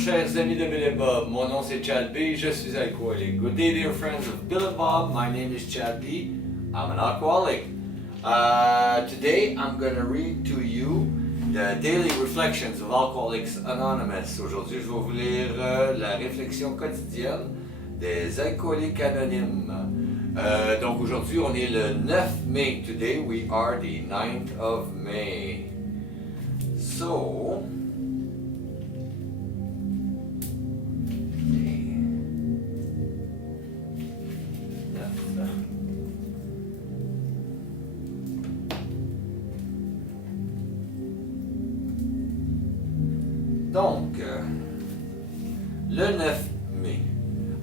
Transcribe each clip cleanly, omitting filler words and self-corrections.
chers amis de Bill and Bob. Mon nom c'est Chad B. Je suis alcoolique. Good day, dear friends of Bill and Bob. My name is Chad B. I'm an alcoholic. Today I'm going to read to you the daily reflections of Alcooliques Anonymous. Aujourd'hui, je vais vous lire la réflexion quotidienne des Alcooliques Anonymes. Donc aujourd'hui, on est le 9 mai. Today we are the 9th of May. So, donc, le 9 mai,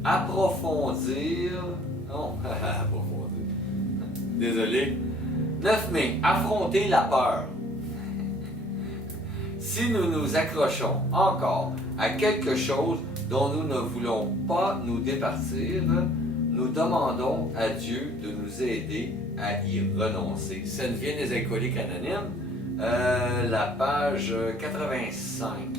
approfondir, non, approfondir, désolé, 9 mai, affronter la peur. Si nous nous accrochons encore à quelque chose dont nous ne voulons pas nous départir, nous demandons à Dieu de nous aider à y renoncer. Ça vient des Alcooliques Anonymes, la page 85.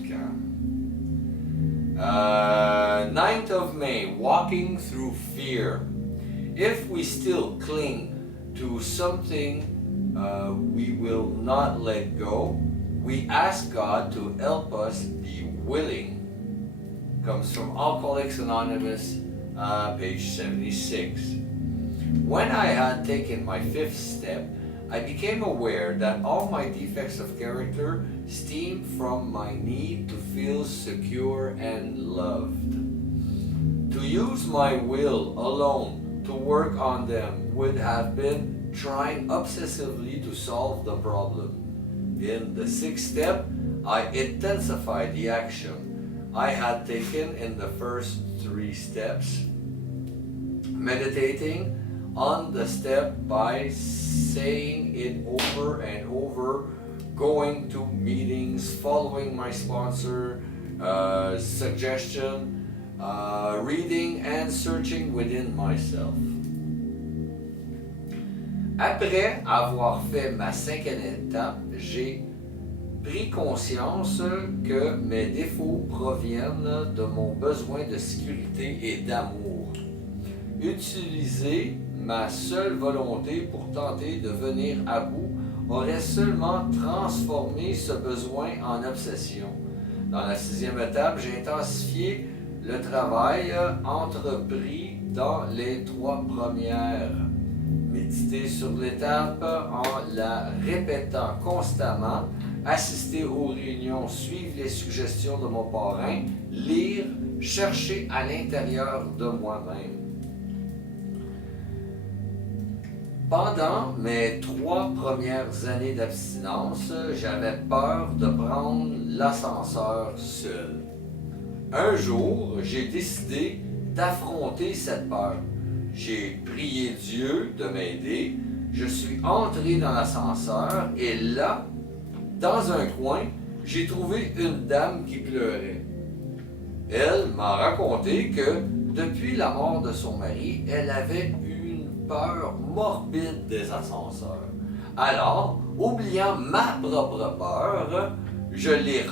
9th of May, walking through fear. If we still cling to something we will not let go, we ask God to help us be willing. Comes from Alcoolics Anonymous, page 76. When I had taken my 5th step, I became aware that all my defects of character stemmed from my need to feel secure and loved. To use my will alone to work on them would have been trying obsessively to solve the problem. In the 6th step, I intensified the action I had taken in the first 3 steps, meditating on the step by saying it over and over, going to meetings, following my sponsor suggestion, reading and searching within myself. Après avoir fait ma 5e étape, j'ai pris conscience que mes défauts proviennent de mon besoin de sécurité et d'amour. Utiliser ma seule volonté pour tenter de venir à bout aurait seulement transformé ce besoin en obsession. Dans la 6e étape, j'ai intensifié le travail entrepris dans les 3 premières. Méditer sur l'étape en la répétant constamment, assister aux réunions, suivre les suggestions de mon parrain, lire, chercher à l'intérieur de moi-même. Pendant mes 3 premières années d'abstinence, j'avais peur de prendre l'ascenseur seul. Un jour, j'ai décidé d'affronter cette peur. J'ai prié Dieu de m'aider, je suis entré dans l'ascenseur et là, dans un coin, j'ai trouvé une dame qui pleurait. Elle m'a raconté que depuis la mort de son mari, elle avait une peur morbide des ascenseurs. Alors, oubliant ma propre peur, je l'ai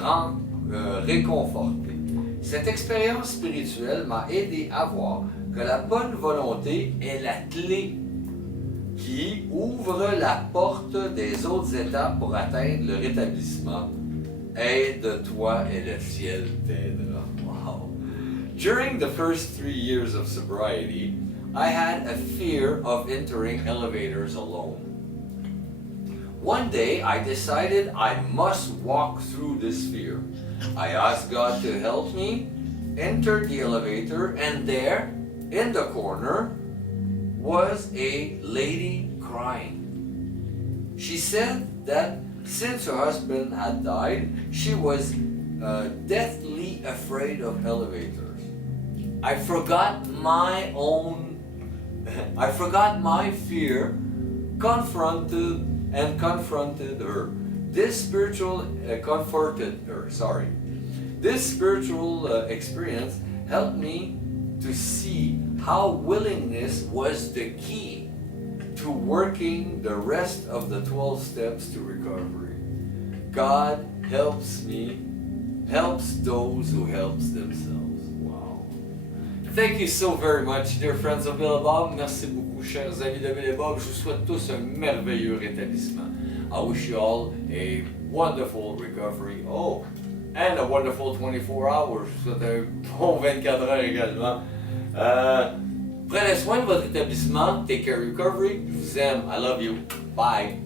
réconfortée. Cette expérience spirituelle m'a aidé à voir que la bonne volonté est la clé qui ouvre la porte des autres étapes pour atteindre le rétablissement. Aide-toi et le ciel t'aidera. Wow. During the first 3 years of sobriety, I had a fear of entering elevators alone. One day, I decided I must walk through this fear. I asked God to help me, entered the elevator, and there, in the corner, was a lady crying. She said that since her husband had died, she was deathly afraid of elevators. I forgot my fear, confronted her. This spiritual This spiritual experience helped me to see how willingness was the key to working the rest of the 12 steps to recovery. God helps me helps those who helps themselves. Wow. Thank you so very much, dear friends of Bill and Bob. Merci beaucoup, chers amis de Bill et Bob. Je vous souhaite tous un merveilleux rétablissement. I wish you all a wonderful recovery. Oh, and a wonderful 24 hours. Je vous souhaite un bon 24 heures également. Prenez soin de votre établissement. Take care recovery. Je vous aime. I love you. Bye.